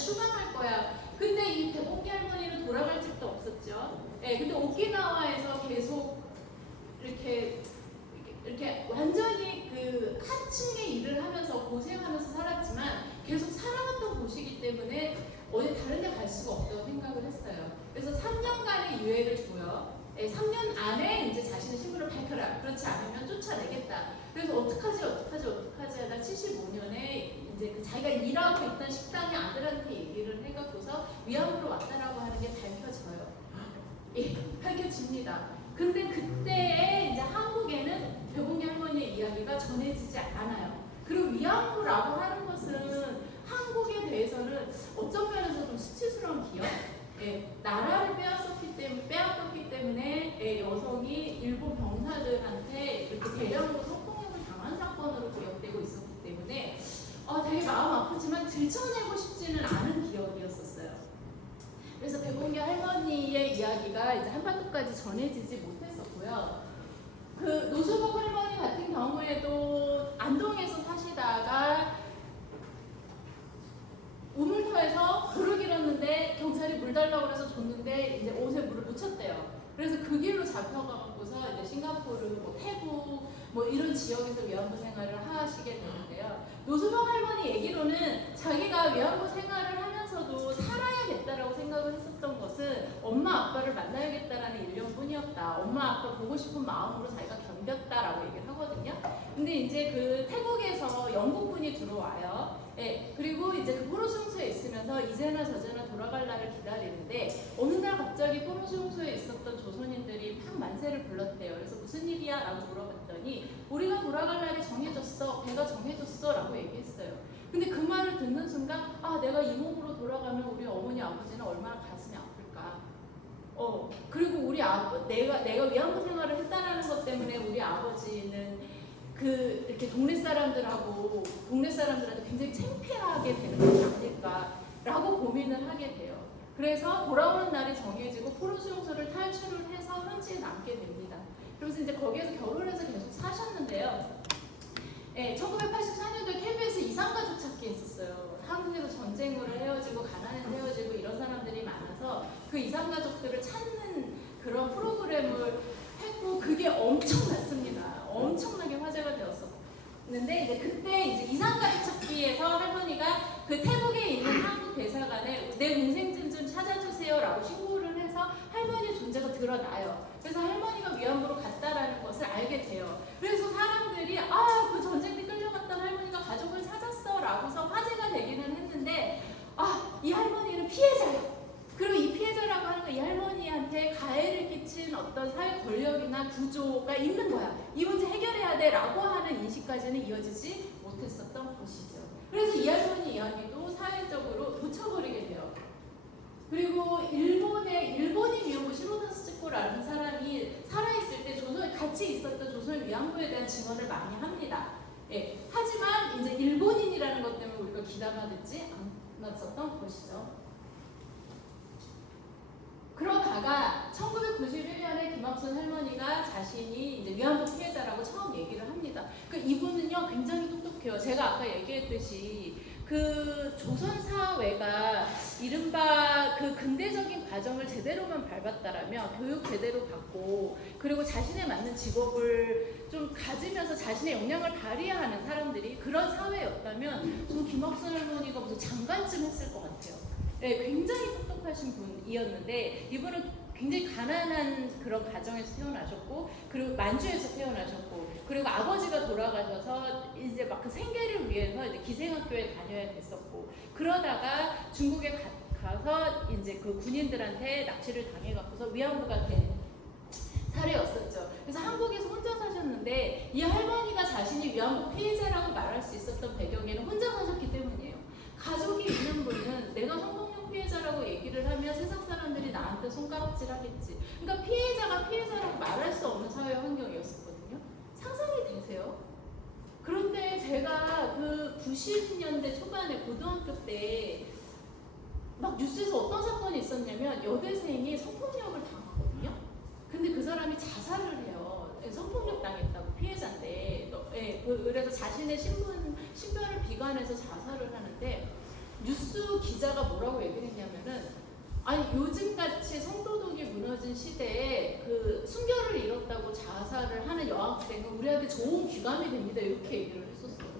추방할 거야. 근데 이 배봉기 할머니는 돌아갈 적도 없었죠. 예, 근데 오키나와에서 계속 이렇게 완전히 그 하층의 일을 하면서 고생하면서 살았지만 계속 살아왔던 곳이기 때문에 어디 다른 데 갈 수가 없다고 생각을 했어요. 그래서 3년간의 유예를 줘요. 3년 안에 이제 자신의 신분을 밝혀라. 그렇지 않으면 쫓아내겠다. 그래서 어떡하지 하다 75년에 이제 그 자기가 일하고 있던 식당의 아들한테 얘기를 해갖고서 위안부로 왔다라고 하는 게 밝혀져요. 예, 밝혀집니다. 근데 그때에 이제 한국에는 배봉기 할머니의 이야기가 전해지지 않아요. 그리고 위안부라고 하는 것은 한국에 대해서는 어떤 면에서 좀 수치스러운 기억? 예, 나라를 빼앗겼기 때문에 예, 여성이 일본 병사들한테 이렇게 대량으로 성폭력을 당한 사건으로 기억되고 있었기 때문에 되게 마음 아프지만 들춰내고 싶지는 않은 기억이었었어요. 그래서 배봉기 할머니의 이야기가 이제 한반도까지 전해지지 못했었고요. 그 노수복 할머니 같은 경우에도 안동에서 사시다가 우물터에서 물을 길었는데 경찰이 물 달라고 해서 줬는데 이제 옷에 물을 묻혔대요. 그래서 그 길로 잡혀가고서 이제 싱가포르, 뭐 태국, 뭐 이런 지역에서 위안부 생활을 하시게 되는데요. 노수복 할머니 얘기로는 자기가 위안부 생활을 하면서도 살아야겠다라고 생각을 했었던 것은 엄마 아빠를 만나야겠다라는 일념뿐이었다. 엄마 아빠 보고 싶은 마음으로 자기가 견뎠다라고 얘기를 하거든요. 근데 이제 그 태국에서 영국군이 들어와요. 예, 그리고 이제 그 포로수 용소에 있으면서 이제나 저제나 돌아갈 날을 기다리는데 어느 날 갑자기 포로수 용소에 있었던 조선인들이 막 만세를 불렀대요. 그래서 무슨 일이야? 라고 물어봤더니 우리가 돌아갈 날이 정해졌어. 배가 정해졌어. 라고 얘기했어요. 근데 그 말을 듣는 순간 내가 이 몸으로 돌아가면 우리 어머니 아버지는 얼마나 가슴이 아플까. 그리고 내가 위안부 생활을 했다라는 것 때문에 우리 아버지는 이렇게 동네 사람들한테 굉장히 창피하게 되는 것이 아닐까라고 고민을 하게 돼요. 그래서 돌아오는 날이 정해지고 포로수용소를 탈출을 해서 현지에 남게 됩니다. 그래서 이제 거기에서 결혼해서 계속 사셨는데요. 1984년도에 KBS 이산가족 찾기 했었어요. 한국에서 전쟁으로 헤어지고 가난해서 헤어지고 이런 사람들이 많아서 그 이산가족들을 찾는 그런 프로그램을 했고 그게 엄청났습니다. 엄청나게 화제가 되었었는데 이제 그때 이제 이산가족 찾기에서 할머니가 그 태국에 있는 한국 대사관에 내 동생 좀 찾아주세요라고 신고를 해서 할머니의 존재가 드러나요. 그래서 할머니가 위안부로 갔다라는 것을 알게 돼요. 그래서 사람들이 그 전쟁 때 끌려갔던 할머니가 가족을 찾았어라고서 화제가 되기는 했는데 이 할머니는 피해자예요. 그리고 이 피해자라고 하는 건 이 할머니한테 가해를 끼친 어떤 사회 권력이나 구조가 있는 거야. 이 문제 해결해야 돼 라고 하는 인식까지는 이어지지 못했었던 것이죠. 그래서 이 할머니 이야기도 사회적으로 묻혀버리게 돼요. 그리고 일본인 위안부 시로다스코라는 사람이 살아있을 때 같이 있었던 조선 위안부에 대한 증언을 많이 합니다. 예. 하지만 이제 일본인이라는 것 때문에 우리가 귀담아 듣지 않았었던 것이죠. 그러다가 1991년에 김학순 할머니가 자신이 이제 위안부 피해자라고 처음 얘기를 합니다. 이분은요 굉장히 똑똑해요. 제가 아까 얘기했듯이 그 조선 사회가 이른바 그 근대적인 과정을 제대로만 밟았다라면 교육 제대로 받고 그리고 자신에 맞는 직업을 좀 가지면서 자신의 역량을 발휘하는 사람들이 그런 사회였다면 전 김학순 할머니가 무슨 장관쯤 했을 것 같아요. 네, 굉장히 똑똑하신 분이었는데 이분은 굉장히 가난한 그런 가정에서 태어나셨고 그리고 만주에서 태어나셨고 그리고 아버지가 돌아가셔서 이제 막 그 생계를 위해서 이제 기생학교에 다녀야 됐었고 그러다가 중국에 가서 이제 그 군인들한테 납치를 당해갖고서 위안부가 된 사례였었죠. 그래서 한국에서 혼자 사셨는데 이 할머니가 자신이 위안부 피해자라고 말할 수 있었던 배경에는 혼자 사셨기 때문이에요. 가족이 있는 분은 내가 성폭력 피해자라고 얘기를 하면 세상 사람들이 나한테 손가락질 하겠지. 그러니까 피해자가 피해자라고 말할 수 없는 사회 환경이었었거든요. 상상이 되세요? 그런데 제가 그 90년대 초반에 고등학교 때 막 뉴스에서 어떤 사건이 있었냐면 여대생이 성폭력을 당하거든요. 근데 그 사람이 자살을 해요. 성폭력 당했다고 피해자인데 그래서 자신의 신변을 비관해서 자살을 하는데 뉴스 기자가 뭐라고 얘기를 했냐면은, 아니 요즘같이 성도덕이 무너진 시대에 그 순결을 잃었다고 자살을 하는 여학생은 우리한테 좋은 귀감이 됩니다, 이렇게 얘기를 했었어요.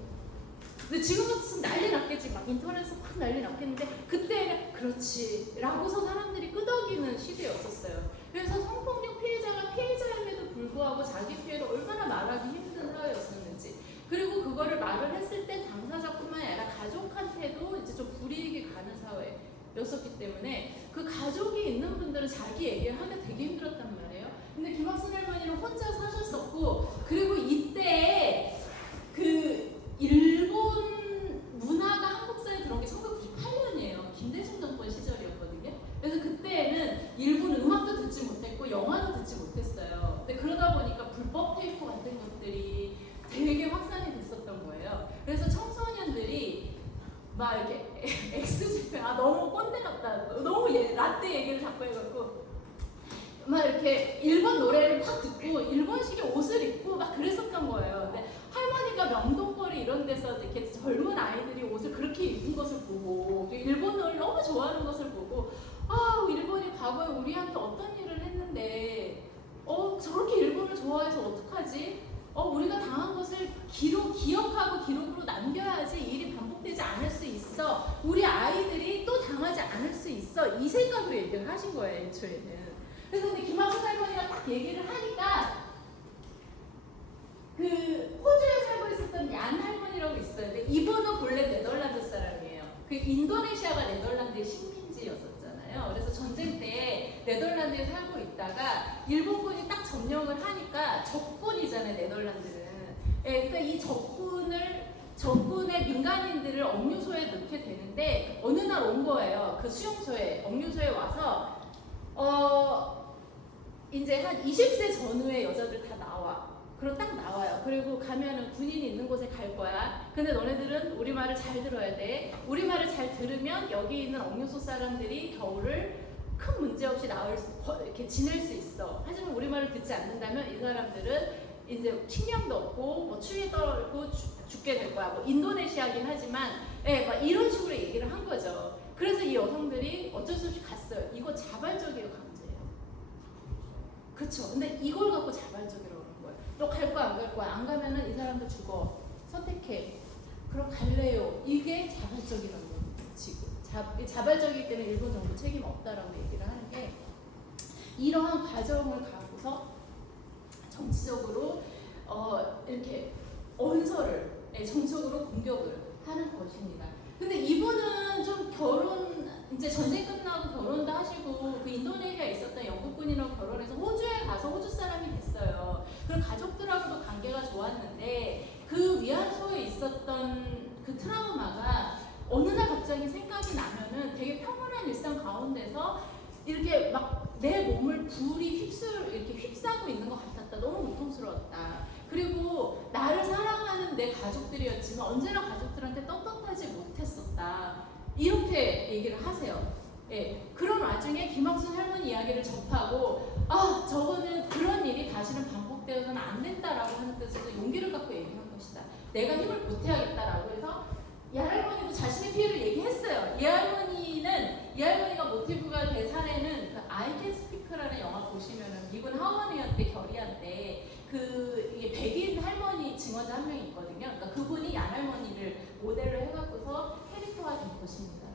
근데 지금 같으면 난리 났겠지, 막 인터넷에서 막 난리 났겠는데 그때는 그렇지 라고서 사람들이 끄덕이는 시대였었어요. 그래서 성폭력 피해자가 피해자임에도 불구하고 자기 피해를 얼마나 말하기 힘든 사회였었는지, 그리고 그거를 말을 했을 때 당사자뿐만 아니라 가족한테도 이제 좀 불이익이 가는 사회였었기 때문에 그 가족이 있는 분들은 자기 얘기를 하기 되게 힘들었단 말이에요. 근데 김학순 할머니는 혼자 사셨었고, 그리고 이때 그 일본 문화가 한국 사회에 들어온 게 1998년이에요. 김대중 정권 시절이었거든요. 그래서 그때는 일본 음악도 듣지 못했고 영화도 듣지 못했어요. 근데 그러다 보니까 불법 테이프 같은 것들이 되게 확산이 됐었던 거예요. 그래서 청소년들이 막 이렇게 엑스제팬, 너무 꼰대 같다, 너무 라떼 얘기를 자꾸 해갖고 막 이렇게 일본 노래를 막 듣고 일본식의 옷을 입고 막 그랬었던 거예요. 근데 할머니가 명동거리 이런 데서 이렇게 젊은 아이들이 옷을 그렇게 입은 것을 보고 일본어를 너무 좋아하는 것을 보고, 일본이 과거에 우리한테 어떤 일을 했는데 저렇게 일본을 좋아해서 어떡하지? 우리가 당한 것을 기억하고 기록으로 남겨야지 일이 반복되지 않을 수 있어. 우리 아이들이 또 당하지 않을 수 있어. 이 생각으로 얘기를 하신 거예요, 애초에는. 그래서 근데 김학순 할머니가 딱 얘기를 하니까 그 호주에 살고 있었던 얀 할머니라고 있어요. 근데 이분은 본래 네덜란드 사람이에요. 그 인도네시아가 네덜란드의 식민지였었잖아요. 그래서 전쟁 때 네덜란드에 살고 있다가 일본군이 딱 점령을 하니까 적군이잖아요, 네덜란드는. 그러니까 이 적군의 민간인들을 억류소에 넣게 되는데 어느 날 온 거예요. 그 수용소에, 억류소에 와서 이제 한 20세 전후의 여자들 다 나와. 그리고 딱 나와요. 그리고 가면은 군인이 있는 곳에 갈 거야. 근데 너네들은 우리 말을 잘 들어야 돼. 우리 말을 잘 들으면 여기 있는 억류소 사람들이 겨울을 큰 문제 없이 이렇게 지낼 수 있어. 하지만 우리 말을 듣지 않는다면 이 사람들은 이제 식량도 없고 뭐 추위에 떨고 죽게 될 거야. 뭐 인도네시아긴 하지만, 막 이런 식으로 얘기를 한 거죠. 그래서 이 여성들이 어쩔 수 없이 갔어요. 이거 자발적이에요, 강제예요. 그렇죠. 근데 이걸 갖고 자발적이라고 그러는 거예요. 너 갈 거야, 안 갈 거야? 안 가면은 이 사람들 죽어. 선택해. 그럼 갈래요. 이게 자발적이라는 거예요, 지금. 자발적이기 때문에 일본 정부 책임 없다라고 얘기를 하는 게, 이러한 과정을 갖고서 정치적으로 이렇게 언설을 정적으로 공격을 하는 것입니다. 근데 이분은 좀 이제 전쟁 끝나고 결혼도 하시고 그 인도네시아에 있었던 영국군이랑 결혼해서 호주에 가서 호주 사람이 됐어요. 그리고 가족들하고도 관계가 좋았는데 그 위안소에 있었던 그 트라우마가 어느 날 갑자기 생각이 나면은 되게 평온한 일상 가운데서 이렇게 막 내 몸을 불이 이렇게 휩싸고 있는 것 같았다. 너무 고통스러웠다. 그리고 나를 사랑하는 내 가족들이었지만 언제나 가족들한테 떳떳하지 못했었다. 이렇게 얘기를 하세요. 그런 와중에 김학순 할머니 이야기를 접하고 저거는 그런 일이 다시는 반복되어서는 안 된다라고 하는 뜻에서 용기를 갖고 얘기한 것이다. 내가 힘을 보태야겠다라고 해서 이 할머니도 자신의 피해를 얘기했어요. 이 할머니가 모티브가 된 사례는 그 I Can Speak라는 영화 보시면은 미군 하원의원 때 결의한 때 이게 백인 할머니 증언자 한 명이 있거든요. 그러니까 그분이 얀 할머니를 모델로 해갖고서 캐릭터화 된 것입니다.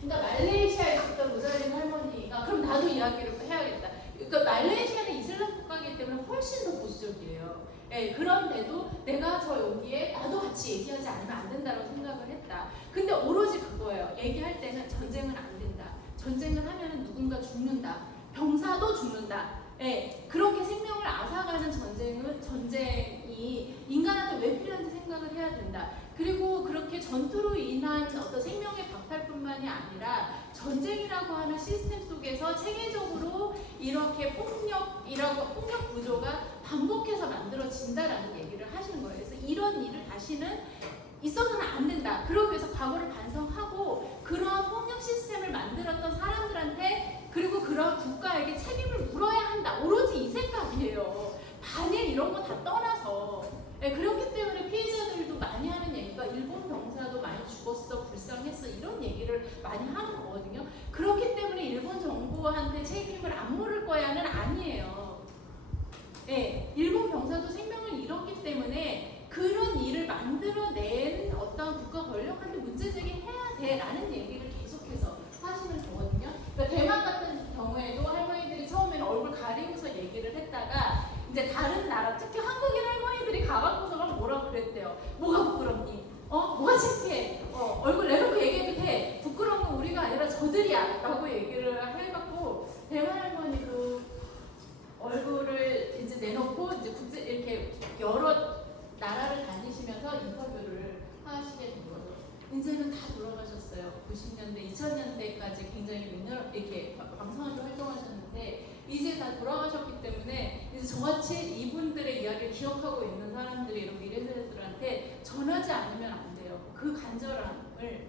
그러니까 말레이시아에 있었던 무슬림 할머니가 그럼 나도 이야기를 해야겠다. 그러니까 말레이시아는 이슬람 국가이기 때문에 훨씬 더 보수적이에요. 그런데도 내가 저 여기에 나도 같이 얘기하지 않으면 안 된다고 생각을 했다. 근데 오로지 그거예요. 얘기할 때는 전쟁은 안 된다. 전쟁을 하면 누군가 죽는다. 병사도 죽는다. 그렇게 생명을 앗아가는 전쟁이 인간한테 왜 필요한지 생각을 해야 된다. 그리고 그렇게 전투로 인한 어떤 생명의 박탈뿐만이 아니라 전쟁이라고 하는 시스템 속에서 체계적으로 이렇게 폭력 구조가 반복해서 만들어진다라는 얘기를 하시는 거예요. 그래서 이런 일을 다시는 있어서는 안 된다. 그러기 위해서 과거를 반성하고 그러한 폭력 시스템을 만들었던 사람들한테 그리고 그러한 국가에게 책임을 물어야 한다. 오로지 이 생각이에요. 반일 이런 거 다 떠나서. 그렇기 때문에 피해자들도 많이 하는 얘기가 일본 병사도 많이 죽었어, 불쌍했어 이런 다 돌아가셨어요. 90년대, 2000년대까지 굉장히 이렇게 왕성하게 활동하셨는데 이제 다 돌아가셨기 때문에 이제 저같이 이분들의 이야기를 기억하고 있는 사람들이 이런 미래세대들한테 전하지 않으면 안 돼요. 그 간절함을,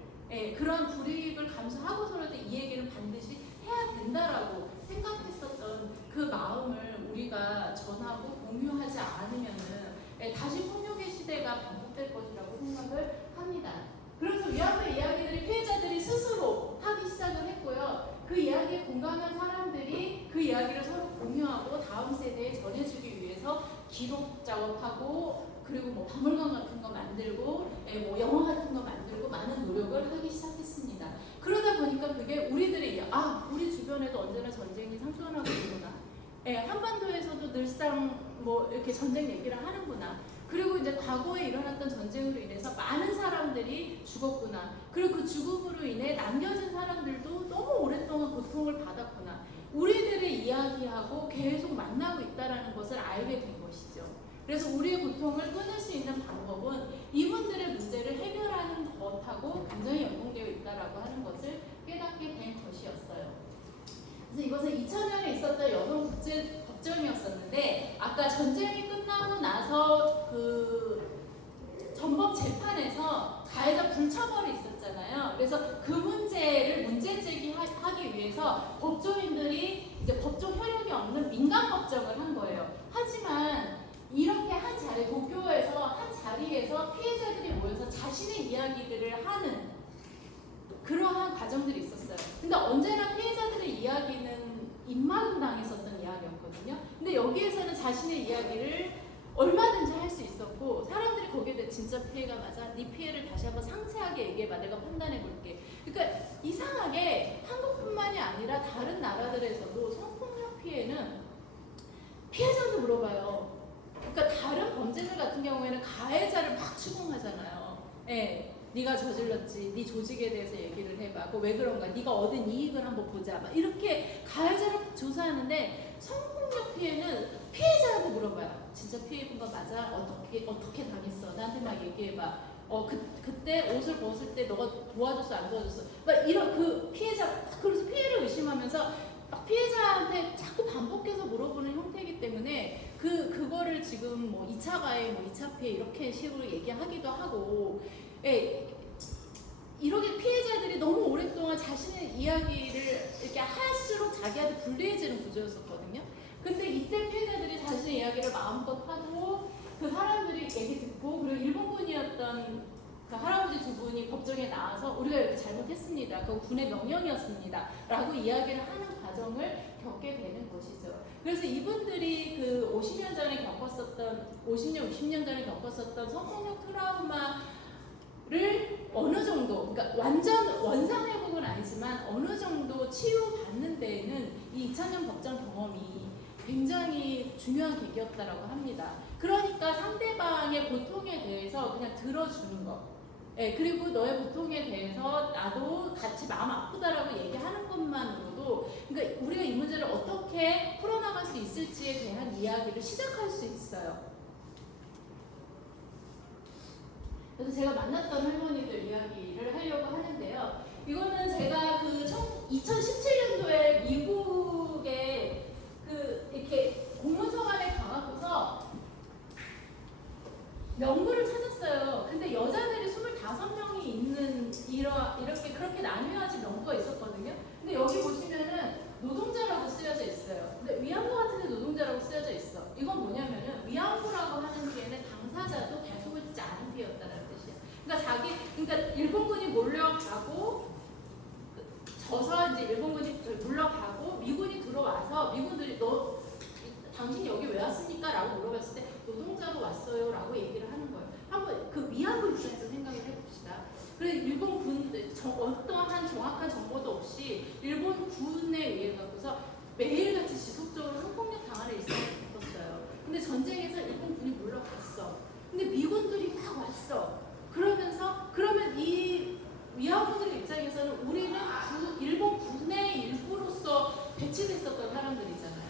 그런 불이익을 감수하고서라도 이 얘기를 반드시 해야 된다라고 생각했었던 그 마음을 우리가 전하고 공유하지 않으면은 다시 폭력의 시대가 반복될 것이라고 생각을 합니다. 그래서 위안부의 이야기들이 피해자들이 스스로 하기 시작을 했고요. 그 이야기에 공감한 사람들이 그 이야기를 서로 공유하고 다음 세대에 전해주기 위해서 기록 작업하고 그리고 뭐 박물관 같은 거 만들고 뭐 영화 같은 거 만들고 많은 노력을 하기 시작했습니다. 그러다 보니까 그게 우리들의 우리 주변에도 언제나 전쟁이 상존하고 있구나. 한반도에서도 늘상 뭐 이렇게 전쟁 얘기를 하는구나. 그리고 이제 과거에 일어났던 전쟁으로 인해서 많은 사람들이 죽었구나. 그리고 그 죽음으로 인해 남겨진 사람들도 너무 오랫동안 고통을 받았구나. 우리들의 이야기하고 계속 만나고 있다는 것을 알게 된 것이죠. 그래서 우리의 고통을 끊을 수 있는 방법은 이분들의 문제를 해결하는 것하고 굉장히 연동되어 있다라고 하는 것을 깨닫게 된 것이었어요. 그래서 이것은 2000년에 있었던 여동국제법정이었었는데 아까 전쟁이 끝나고 나서 그 전법 재판에서 가해자 불처벌이 있었잖아요. 그래서 그 문제를 문제 제기하기 위해서 법조인들이 이제 법적 효력이 없는 민간 법정을 한 거예요. 하지만 이렇게 한 자리, 도쿄에서 한 자리에서 피해자들이 모여서 자신의 이야기들을 하는 그러한 과정들이 있었어요. 근데 언제나 피해자들의 이야기는 입막음 당했었던 이야기였거든요. 근데 여기에서는 자신의 이야기를 얼마든지 할 수 있었고 사람들이 거기에 대해 진짜 피해가 맞아? 네 피해를 다시 한번 상세하게 얘기해봐. 내가 판단해볼게. 그러니까 이상하게 한국뿐만이 아니라 다른 나라들에서도 성폭력 피해는 피해자도 물어봐요. 그러니까 다른 범죄들 같은 경우에는 가해자를 막 추궁하잖아요. 네가 저질렀지, 네 조직에 대해서 얘기를 해봐. 왜 그런가? 네가 얻은 이익을 한번 보자. 막 이렇게 가해자를 조사하는데 성폭력 피해는 피해자한테 물어봐요. 진짜 피해 본 거 맞아? 어떻게 당했어? 나한테 막 얘기해봐. 그때 옷을 벗을 때 너가 도와줬어, 안 도와줬어? 막 이런 그 피해자, 그래서 피해를 의심하면서 막 피해자한테 자꾸 반복해서 물어보는 형태이기 때문에 그거를 지금 뭐 2차 가해, 뭐 2차 피해 이렇게 식으로 얘기하기도 하고, 이렇게 피해자들이 너무 오랫동안 자신의 이야기를 이렇게 할수록 자기한테 불리해지는 구조였었거든요. 근데 이때 피해자들이 자신의 이야기를 마음껏 하고 그 사람들이 얘기 듣고 그리고 일본군이었던 그 할아버지 두 분이 법정에 나와서 우리가 이렇게 잘못했습니다. 그건 군의 명령이었습니다. 라고 이야기를 하는 과정을 겪게 되는 것이죠. 그래서 이분들이 그 50년 전에 겪었었던 50년, 60년 전에 겪었었던 성폭력 트라우마를 어느 정도, 그러니까 완전 원상 회복은 아니지만 어느 정도 치유받는 데에는 이 2000년 법정 경험이 굉장히 중요한 계기였다라고 합니다. 그러니까 상대방의 고통에 대해서 그냥 들어주는 것. 그리고 너의 고통에 대해서 나도 같이 마음 아프다라고 얘기하는 것만으로도 그러니까 우리가 이 문제를 어떻게 풀어나갈 수 있을지에 대한 이야기를 시작할 수 있어요. 그래서 제가 만났던 할머니들 이야기를 하려고 하는데요. 이거는 제가 그 2017년도에 미국에 이렇게 공문서관에 가갖고서 명부를 찾았어요. 근데 여자들이 25명이 있는 이렇게 그렇게 나뉘어진 명부가 있었거든요. 근데 여기 보시면은 노동자라고 쓰여져 있어요. 근데 위안부 같은 데 노동자라고 쓰여져 있어. 이건 뭐냐면은 위안부라고 하는 피해는 당사자도 밝히고 있지 않은 피해였다는 뜻이에요. 그러니까 일본군이 몰려가고 져서 이제 일본군이 물러가고 미군이 들어와서 미군들이 당신이 여기 왜 왔습니까? 라고 물어봤을 때 노동자로 왔어요 라고 얘기를 하는 거예요. 한번 그 위안부 입장에서 생각을 해봅시다. 그래서 일본군 어떠한 정확한 정보도 없이 일본군에 의해 갖고서 매일같이 지속적으로 성폭력 당하는 일상을 겪었어요. 근데 전쟁에서 일본군이 물러갔어. 근데 미군들이 막 왔어. 그러면 이 위안부들 입장에서는 우리는 일본 군의 일부로서 배치됐었던 사람들이잖아요.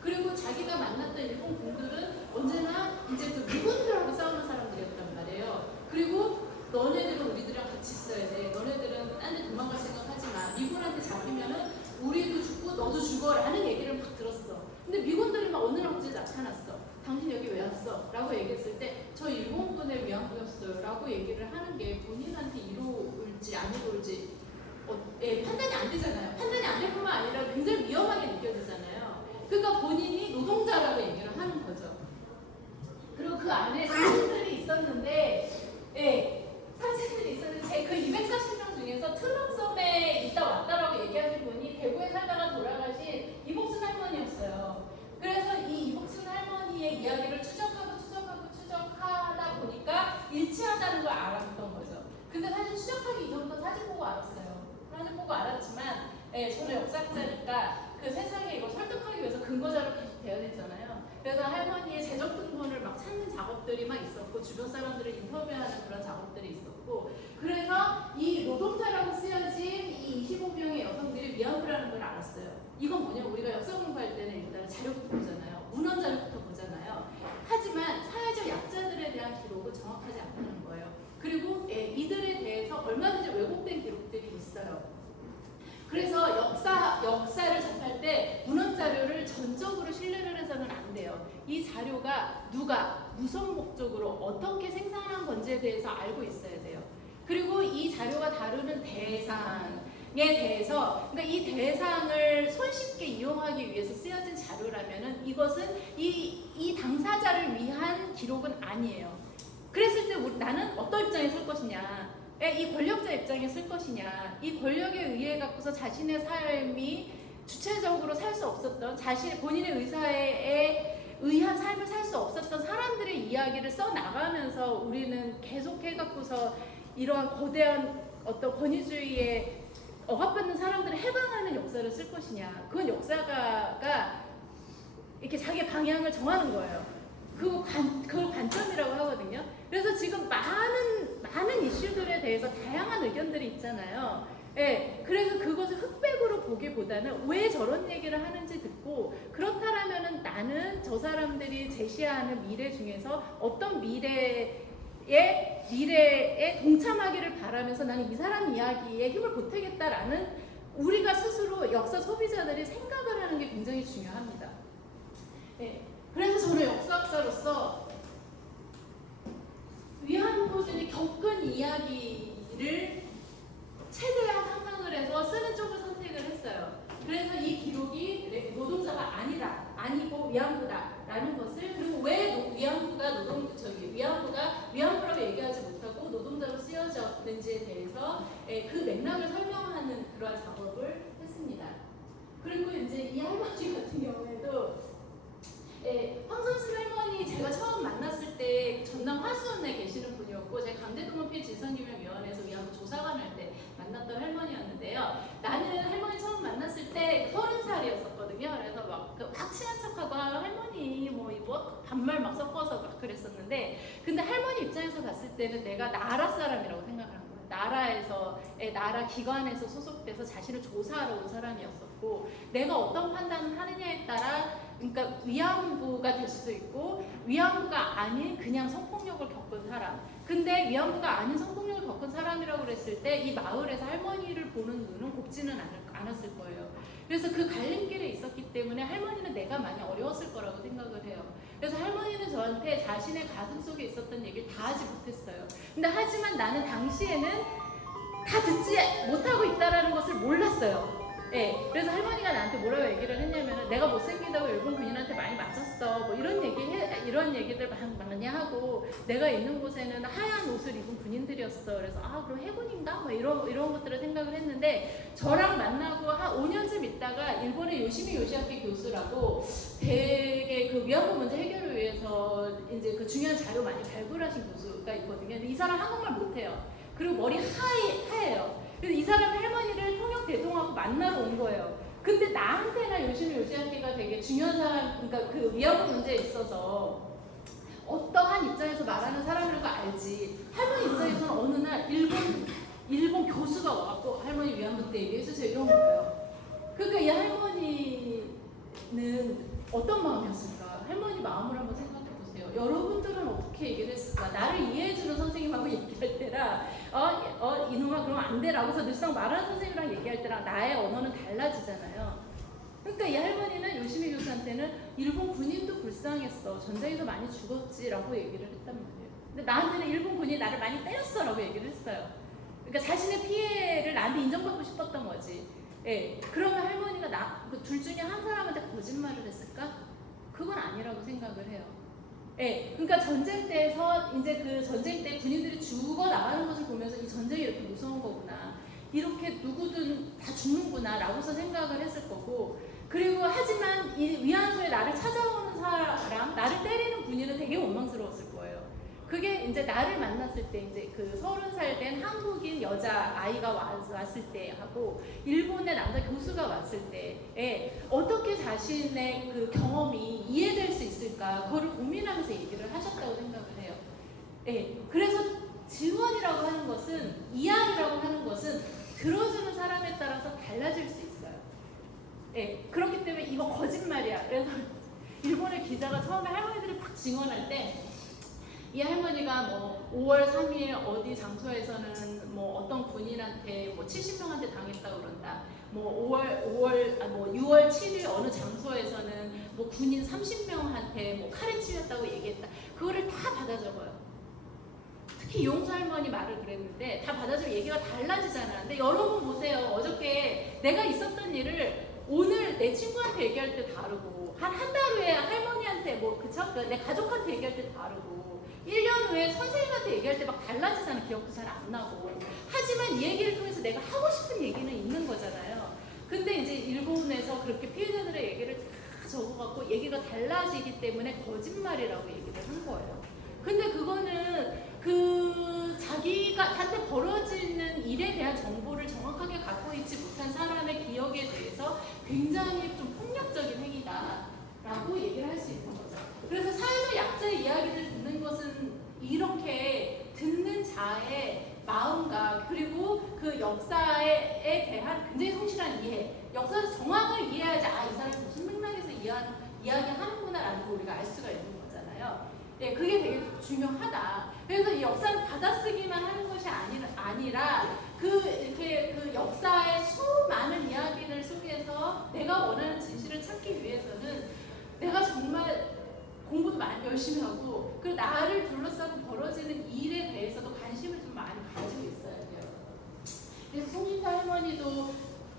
그리고 자기가 만났던 일본 군들은 언제나 이제 그 미군들하고 싸우는 사람들이었단 말이에요. 그리고 너네들은 우리들이랑 같이 있어야 돼. 아니고 이제 판단이 안 되잖아요. 판단이 안 될 뿐만 아니라 굉장히 위험하게 느껴지잖아요. 그러니까 본인이 노동자라고 얘기를 하는 거죠. 그리고 그 안에 사진들이 있었는데, 사진들이 있었는데 그 240명 중에서 트럭섬에 있다 왔다라고 얘기하신 분이 대구에 살다가 돌아가신 이복순 할머니였어요. 그래서 이 이복순 할머니의 이야기를 추적하다 보니까 일치한다는 걸 알았던 거죠. 근데 사실 추적하기 이전부터 사진 보고 알았어요. 사진 보고 알았지만, 저는 역사학자니까 그 세상에 이걸 설득하기 위해서 근거자료 계속 대야 되잖아요. 그래서 할머니의 재적 등본을 막 찾는 작업들이 막 있었고, 주변 사람들을 인터뷰하는 그런 작업들이 있었고, 그래서 이 노동자라고 쓰여진 이 25명의 여성들이 위안부라는 걸 알았어요. 이건 뭐냐, 우리가 역사 공부할 때는 일단 자료부터 보잖아요. 문헌 자료부터 보잖아요. 하지만 사회적 약자들에 대한 기록은 정확하지 않다는 거예요. 그리고 이들에 대해서 얼마든지 왜곡된 기록들이 있어요. 그래서 역사를 접할 때 문헌 자료를 전적으로 신뢰를 해서는 안 돼요. 이 자료가 누가 무슨 목적으로 어떻게 생산한 건지에 대해서 알고 있어야 돼요. 그리고 이 자료가 다루는 대상에 대해서, 그러니까 이 대상을 손쉽게 이용하기 위해서 쓰여진 자료라면은 이것은 이 당사자를 위한 기록은 아니에요. 그랬을 때 나는 어떤 입장에 설 것이냐, 이 권력자 입장에 쓸 것이냐, 이 권력에 의해 갖고서 자신의 삶이 주체적으로 살 수 없었던, 본인의 의사에 의한 삶을 살 수 없었던 사람들의 이야기를 써나가면서 우리는 계속 해갖고서 이러한 거대한 어떤 권위주의에 억압받는 사람들을 해방하는 역사를 쓸 것이냐. 그건 역사가가 이렇게 자기 방향을 정하는 거예요. 그걸 관점이라고 하거든요. 그래서 지금 많은 이슈들에 대해서 다양한 의견들이 있잖아요. 그래서 그것을 흑백으로 보기보다는 왜 저런 얘기를 하는지 듣고, 그렇다라면은 나는 저 사람들이 제시하는 미래 중에서 어떤 미래에 동참하기를 바라면서 나는 이 사람 이야기에 힘을 보태겠다라는, 우리가 스스로 역사 소비자들이 생각을 하는 게 굉장히 중요합니다. 그래서 저는 역사학자로서 위안부들이 겪은 이야기를 최대한 상상을 해서 쓰는 쪽을 선택을 했어요. 그래서 이 기록이 노동자가 아니고 위안부다라는 것을, 그리고 왜 위안부라고 얘기하지 못하고 노동자로 쓰여졌는지에 대해서 그 맥락을 설명하는 그러한 작업을 했습니다. 그리고 이제 이 할머니 같은 경우에도 황선순 할머니 제가 처음 만났을 때 전남 화순에 계시는 분이었고, 제가 강대동원 피해 진상규명위원회에서 위안부 조사관 할 때 만났던 할머니였는데요. 나는 할머니 처음 만났을 때 30살이었었거든요. 그래서 막 친한 척하고 할머니 뭐 반말 막 섞어서 막 그랬었는데, 근데 할머니 입장에서 봤을 때는 내가 나라 사람이라고 생각을 한 거예요. 나라 기관에서 소속돼서 자신을 조사하러 온 사람이었었고, 내가 어떤 판단을 하느냐에 따라, 그러니까 위안부가 될 수도 있고 위안부가 아닌 그냥 성폭력을 겪은 사람, 근데 위안부가 아닌 성폭력을 겪은 사람이라고 그랬을 때 이 마을에서 할머니를 보는 눈은 곱지는 않았을 거예요. 그래서 그 갈림길에 있었기 때문에 할머니는 내가 많이 어려웠을 거라고 생각을 해요. 그래서 할머니는 저한테 자신의 가슴 속에 있었던 얘기를 다 하지 못했어요. 근데 하지만 나는 당시에는 다 듣지 못하고 있다는 것을 몰랐어요. 그래서 할머니가 나한테 뭐라고 얘기를 했냐면은, 내가 못생기다고 일본 군인한테 많이 맞았어, 뭐 이런 얘기들 많이 하고, 내가 있는 곳에는 하얀 옷을 입은 군인들이었어. 그래서 그럼 해군인가? 뭐 이런 것들을 생각을 했는데, 저랑 만나고 한 5년쯤 있다가 일본의 요시미 요시아키 교수라고 되게 그 위안부 문제 해결을 위해서 이제 그 중요한 자료 많이 발굴하신 교수가 있거든요. 근데 이 사람 한국말 못해요. 그리고 머리 하얘요. 그래서 이 사람이 할머니를 통역 대동하고 만나러 온 거예요. 근데 나한테나 요시아키가 되게 중요한 사람, 그러니까 그 위안부 문제에 있어서 어떠한 입장에서 말하는 사람이라는 거 알지. 할머니 입장에서는 어느 날 일본 교수가 와갖고 할머니 위안부 때 얘기해주세요 이런 거예요. 그러니까 이 할머니는 어떤 마음이었을까? 할머니 마음을 한번 생각해 보세요. 여러분들은 어떻게 얘기를 했을까? 나를 이해해주는 선생님하고 얘기할 때랑 이놈아 그러면 안 돼라고서 늘상 말하는 선생님이랑 얘기할 때랑 나의 언어는 달라지잖아요. 그러니까 이 할머니는 요시미 교수한테는 일본 군인도 불쌍했어, 전쟁에서 많이 죽었지라고 얘기를 했단 말이에요. 근데 나한테는 일본 군인이 나를 많이 때렸어라고 얘기를 했어요. 그러니까 자신의 피해를 나한테 인정받고 싶었던 거지. 예. 그러면 할머니가 둘 중에 한 사람한테 거짓말을 했을까? 그건 아니라고 생각을 해요. 예. 그러니까 전쟁 때에서 이제 그 전쟁 때 군인들이 죽어 나가는 것을 보면서 이 전쟁이 이렇게 무서운 거구나. 이렇게 누구든 다 죽는구나 라고서 생각을 했을 거고, 그리고 하지만 이 위안소에 나를 찾아오는 사람, 나를 때리는 군인은 되게 원망스러웠을 거예요. 그게 이제 나를 만났을 때, 이제 그 30살 된 한국인 여자 아이가 왔을 때 하고 일본의 남자 교수가 왔을 때에 어떻게 자신의 그 경험이 이해될 수 있을까, 그거를 고민하면서 얘기를 하셨다고 생각을 해요. 예. 그래서 증언이라고 하는 것은, 이야기라고 하는 것은 들어주는 사람에 따라서 달라질 수 있어요. 예. 그렇기 때문에 이거 거짓말이야. 그래서 일본의 기자가 처음에 할머니들이 막 증언할 때 이 할머니가 뭐 5월 3일 어디 장소에서는 뭐 어떤 군인한테 뭐 70명한테 당했다고 그런다. 뭐 6월 7일 어느 장소에서는 뭐 군인 30명한테 뭐 칼에 치였다고 얘기했다. 그거를 다 받아 적어요. 특히 용수 할머니 말을 그랬는데 다 받아주면 얘기가 달라지잖아. 근데 여러분 보세요. 어저께 내가 있었던 일을 오늘 내 친구한테 얘기할 때 다르고, 한 달 후에 할머니한테 뭐 그쵸? 내 가족한테 얘기할 때 다르고, 1년 후에 선생님한테 얘기할 때 막 달라지잖아. 기억도 잘 안 나고. 하지만 이 얘기를 통해서 내가 하고 싶은 얘기는 있는 거잖아요. 근데 이제 일본에서 그렇게 피해자들의 얘기를 다 적어갖고 얘기가 달라지기 때문에 거짓말이라고 얘기를 한 거예요. 근데 그거는 그 자기한테 벌어지는 일에 대한 정보를 정확하게 갖고 있지 못한 사람의 기억에 대해서 굉장히 좀 폭력적인 행위다라고 얘기를 할 수 있는 거죠. 그래서 사회적 약자의 이야기를 듣는 것은 이렇게 듣는 자의 마음과 그리고 그 역사에 대한 굉장히 성실한 이해, 역사를 정확하게 이해해야지 이 사람이 무슨 맥락에서 이야기하는구나라는 걸 우리가 알 수가 있는 거잖아요. 예, 그게 되게 중요하다. 그래서 이 역사를 받아쓰기만 하는 것이 아니라 이렇게 그 역사의 수많은 이야기들 속에서 내가 원하는 진실을 찾기 위해서는 내가 정말 공부도 많이 열심히 하고, 그리고 나를 둘러싸고 벌어지는 일에 대해서도 관심을 좀 많이 가지고 있어야 돼요. 그래서 송신도 할머니도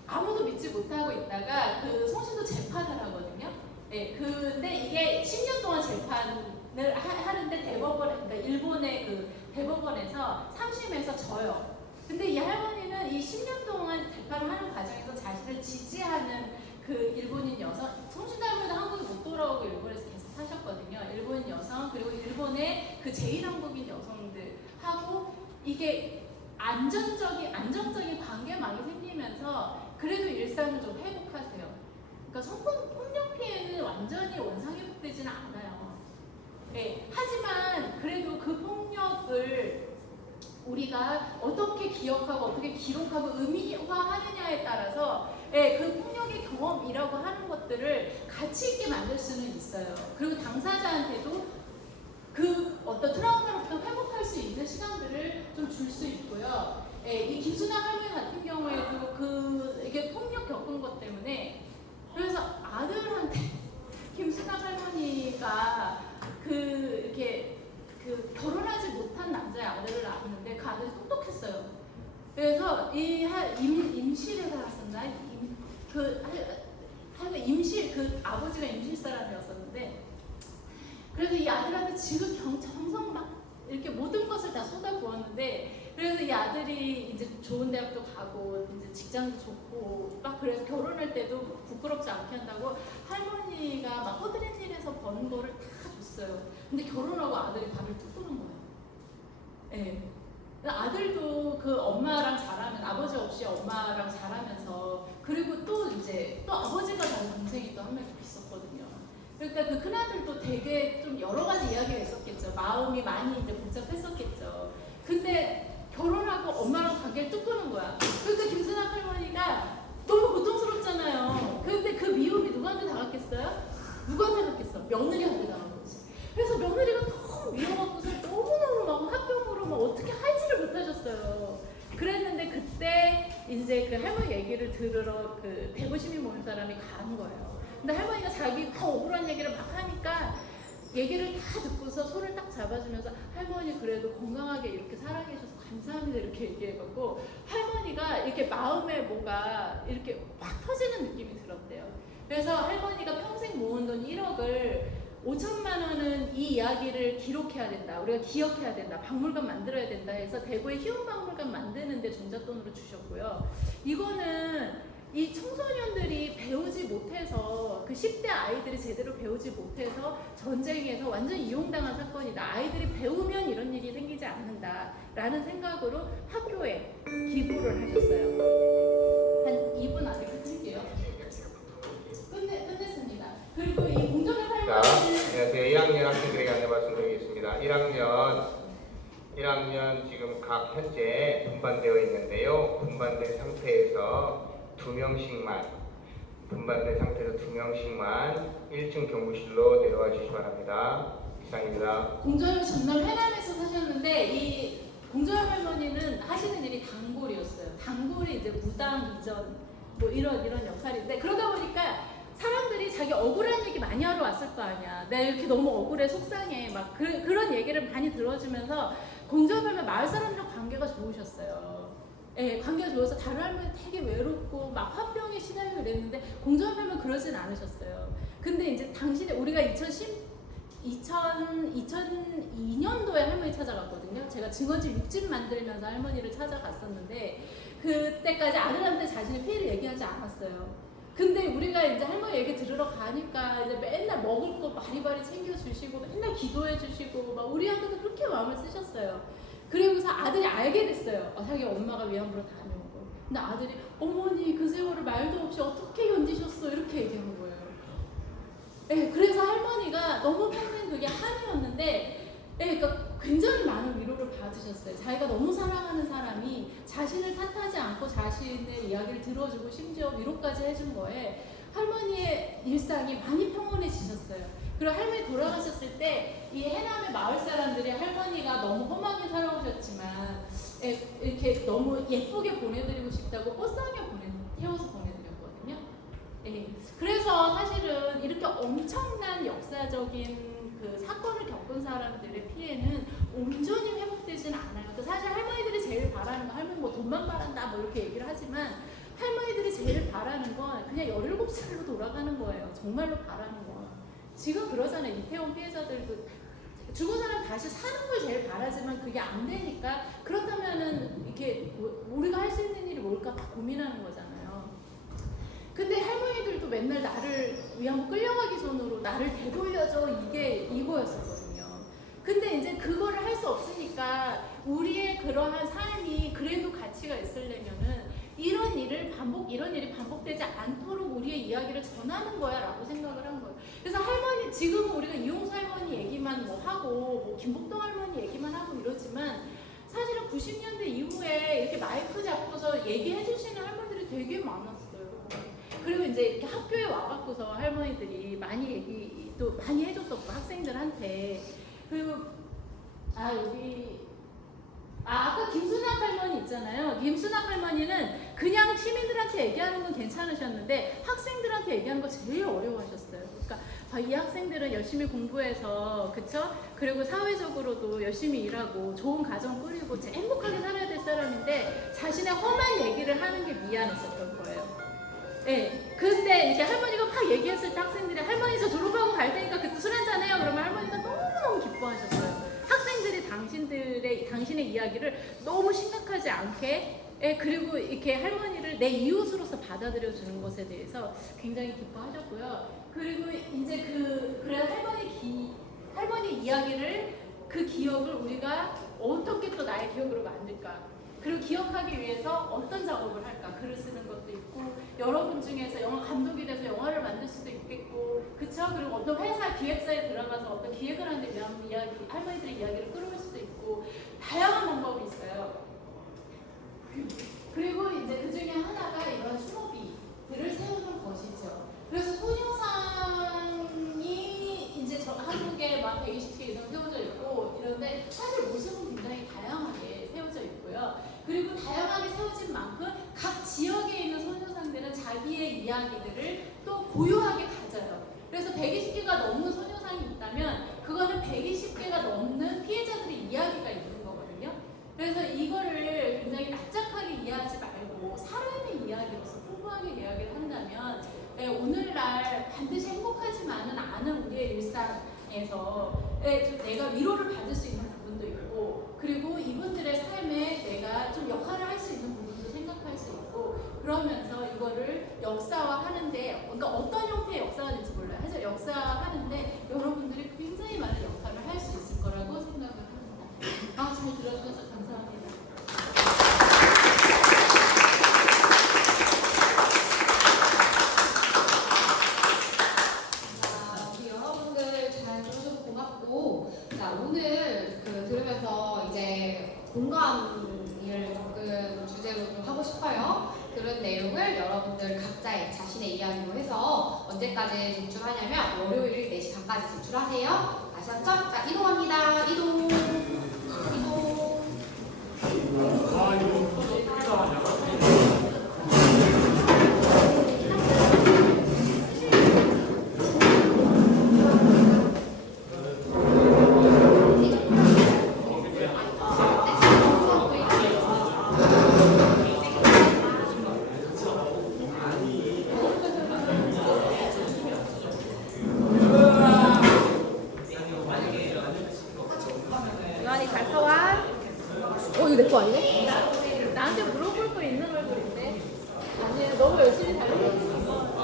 아무도 믿지 못하고 있다가 그 송신도 재판을 하거든요. 네, 근데 이게 10년 동안 재판을 하는데 그러니까 일본의 그 대법원에서 3심에서 져요. 근데 이 할머니는 이 10년 동안 재판을 하는 과정에서 자신을 지지하는 그 일본인 여성, 송신도 할머니도 한국에 못 돌아오고 일본에서 계속 사셨거든요. 일본 여성, 그리고 일본의 그 제일한국인 여성들하고 이게 안정적인 관계망이 생기면서 그래도 일상을 좀 회복하세요. 그러니까 성폭력 피해는 완전히 원상회복되지는 않아요. 네, 하지만 그래도 그 폭력을 우리가 어떻게 기억하고 어떻게 기록하고 의미화하느냐에 따라서 그 폭력의 경험이라고 하는 것들을 가치 있게 만들 수는 있어요. 그리고 당사자한테도 그 어떤 트라우마로부터 회복할 수 있는 시간들을 좀 줄 수 있고요. 이 김순아 할머니 같은 경우에도 이게 폭력 겪은 것 때문에, 그래서 아들한테 김순아 할머니가 이렇게 결혼하지 못한 남자의 아들을 낳았는데 그 아들이 똑똑했어요. 그래서 임실에 살았었나? 아버지가 임실 사람이었었는데, 그래서 이 아들한테 지금 정성 막 이렇게 모든 것을 다 쏟아부었는데, 그래서 이 아들이 이제 좋은 대학도 가고 이제 직장도 좋고 막, 그래서 결혼할 때도 부끄럽지 않게 한다고 할머니가 막 허드렛 일에서 번 거를 다 줬어요. 근데 결혼하고 아들이 발을 뚝 끄는 거예요. 네. 아들도 그 엄마랑 자라면, 아버지 없이 엄마랑 자라면서, 그리고 또 아버지가 다른 동생이 또 한 명 있었거든요. 그러니까 그 큰아들도 되게 좀 여러 가지 이야기가 있었겠죠. 마음이 많이 이제 복잡했었겠죠. 근데 결혼하고 엄마랑 관계를 뚝 끄는 거야. 그러니까 김순아 할머니가 너무 고통스럽잖아요. 근데 그 미움이 누구한테 당했겠어요? 누구한테 당했겠어? 며느리한테 당한 거지. 그래서 며느리가 너무 미워갖고서 너무너무 막 화병으로 막 어떻게 할지를 못하셨어요. 그랬는데 그때 이제 그 할머니 얘기를 들으러 그 대구시민 모임 사람이 간 거예요. 근데 할머니가 자기 막 억울한 얘기를 막 하니까 얘기를 다 듣고서 손을 딱 잡아주면서, 할머니 그래도 건강하게 이렇게 살아계셔서 감사합니다 이렇게 얘기해갖고 할머니가 이렇게 마음에 뭐가 이렇게 확 터지는 느낌이 들었대요. 그래서 할머니가 평생 모은 돈 1억을 5천만 원은 이 이야기를 기록해야 된다. 우리가 기억해야 된다. 박물관 만들어야 된다 해서 대구의 희운박물관 만드는데 종잣돈으로 주셨고요. 이거는 이 청소년들이 배우지 못해서 그 10대 아이들이 제대로 배우지 못해서 전쟁에서 완전 이용당한 사건이다. 아이들이 배우면 이런 일이 생기지 않는다라는 생각으로 학교에 기부를 하셨어요. 한 2분 안에 끝낼게요. 끝냈습니다. 그리고 이 공정의 자, 삶은 안녕하세요. 1학년 학생들에게 안내 말씀드리겠습니다. 1학년 지금 각 현재 분반되어 있는데요. 분반된 상태에서 2명씩만 1층 교무실로 내려와 주시기 바랍니다. 이상입니다. 공정의 전남 해남에서 사셨는데 이 공정의 할머니는 하시는 일이 단골이었어요. 단골이 이제 무당 이전 뭐 이런 역할인데 그러다 보니까 사람들이 자기 억울한 얘기 많이 하러 왔을 거 아니야. 내가 이렇게 너무 억울해 속상해 막 그런 얘기를 많이 들어주면서 공정의 마을 사람들과 관계가 좋으셨어요. 예, 관계가 좋아서 다른 할머니 되게 외롭고 막 화병에 시달리고 이랬는데 공정의 할머니 그러진 않으셨어요. 근데 이제 당시에 우리가 2002년도에 할머니 찾아갔거든요. 제가 증언집 6집 만들면서 할머니를 찾아갔었는데 그때까지 아들한테 자신의 피해를 얘기하지 않았어요. 근데 우리가 이제 할머니 얘기 들으러 가니까 이제 맨날 먹을 거 바리바리 챙겨주시고 맨날 기도해주시고 막 우리한테도 그렇게 마음을 쓰셨어요. 그리고서 아들이 알게 됐어요. 자기 엄마가 위안부로 다녀온 걸. 근데 아들이 어머니 그 세월을 말도 없이 어떻게 견디셨어 이렇게 얘기한 거예요. 네, 그래서 할머니가 너무 평생 그게 한이었는데 그러니까 굉장히 많은 위로를 받으셨어요. 자기가 너무 사랑하는 사람이 자신을 탓하지 않고 자신의 이야기를 들어주고 심지어 위로까지 해준 거에 할머니의 일상이 많이 평온해지셨어요. 그리고 할머니 돌아가셨을 때 이 해남의 마을 사람들이 할머니가 너무 험하게 살아오셨지만 이렇게 너무 예쁘게 보내드리고 싶다고 꽃상에 태워서 보내드렸거든요. 그래서 사실은 이렇게 엄청난 역사적인 그 사건을 겪은 사람들의 피해는 온전히 회복되지는 않아요. 사실 할머니들이 제일 바라는 거, 할머니 뭐 돈만 바란다 뭐 이렇게 얘기를 하지만 할머니들이 제일 바라는 건 그냥 17살로 돌아가는 거예요. 정말로 바라는 건. 지금 그러잖아요. 이태원 피해자들도 죽은 사람 다시 사는 걸 제일 바라지만 그게 안 되니까 그렇다면은 이렇게 우리가 할 수 있는 일이 뭘까 막 고민하는 거잖아요. 근데 할머니들도 맨날 나를 위안부 끌려가기 전으로 나를 되돌려줘 이거였었거든요. 근데 이제 그거를 할 수 없으니까 우리의 그러한 삶이 그래도 가치가 있으려면은 이런 일이 반복되지 않도록 우리의 이야기를 전하는 거야 라고 생각을 한 거예요. 그래서 할머니 지금은 우리가 이용수 할머니 얘기만 뭐 하고 뭐 김복동 할머니 얘기만 하고 이러지만 사실은 90년대 이후에 이렇게 마이크 잡고서 얘기해 주시는 할머니들이 되게 많았어요. 그리고 이제 이렇게 학교에 와갖고서 할머니들이 많이 얘기도 많이 해줬었고 학생들한테. 그리고 아까 김순학 할머니 있잖아요. 김순학 할머니는 그냥 시민들한테 얘기하는 건 괜찮으셨는데 학생들한테 얘기하는 거 제일 어려워하셨어요. 그러니까 이 학생들은 열심히 공부해서 그쵸? 그리고 사회적으로도 열심히 일하고 좋은 가정 꾸리고 행복하게 살아야 될 사람인데 자신의 험한 얘기를 하는 게 미안했었던 거예요. 근데 이렇게 할머니가 막 얘기했을 때 학생들이 할머니 저 졸업하고 갈 테니까 그때 술 한잔 해요. 그러면 할머니가 너무너무 기뻐하셨어요. 학생들이 당신의 이야기를 너무 심각하지 않게 그리고 이렇게 할머니를 내 이웃으로서 받아들여 주는 것에 대해서 굉장히 기뻐하셨고요. 그리고 이제 그래서 할머니 이야기를 그 기억을 우리가 어떻게 또 나의 기억으로 만들까? 그리고 기억하기 위해서 어떤 작업을 할까? 글을 쓰는 것도 있고 여러분 중에서 영화 감독이 돼서 영화를 만들 수도 있겠고 그쵸? 그리고 어떤 회사 기획사에 들어가서 어떤 기획을 하는데 할머니들의 이야기를 끌어올 수도 있고 다양한 방법이 있어요. 그리고 이제 그 중에 하나가 이런 추모비들을 세우는 것이죠. 그래서 소녀상이 이제 한국에 막 120개 이상 세워져 있고 이런데 사실 모습은 굉장히 다양하게 세워져 있고요. 그리고 다양하게 세워진 만큼 각 지역에 있는 소녀상들은 자기의 이야기들을 또 고유하게 가져요. 그래서 120개가 넘는 소녀상이 있다면 그거는 120개가 넘는 피해자들의 이야기가 있는 거거든요. 그래서 이거를 당해서 내가 위로를 받을 수 있는 부분도 있고, 그리고 이분들의 삶에 내가 좀 역할을 할 수 있는 부분도 생각할 수 있고, 그러면서 이거를 역사화하는데, 그러니까 어떤 형태의 역사가 될지 몰라요. 해서 역사하는데 여러분들이 굉장히 많은 역할을 할 수 있을 거라고 생각을 합니다. 잘 들어주셔서 감사합니다. 우리 여러분들 잘 들어줘서 고맙고, 자, 오늘 들으면서 이제 공감을 조금 주제로 좀 하고 싶어요. 그런 내용을 여러분들 각자의 자신의 이야기로 해서 언제까지 제출하냐면 월요일 4시 반까지 제출하세요. 아셨죠? 자, 이동합니다. 이동. 이동. 유한이 잘 써와. 이거 내 거 아니네? 나한테 물어볼 거 있는 얼굴인데. 아니야, 너무 열심히 달리고 있어.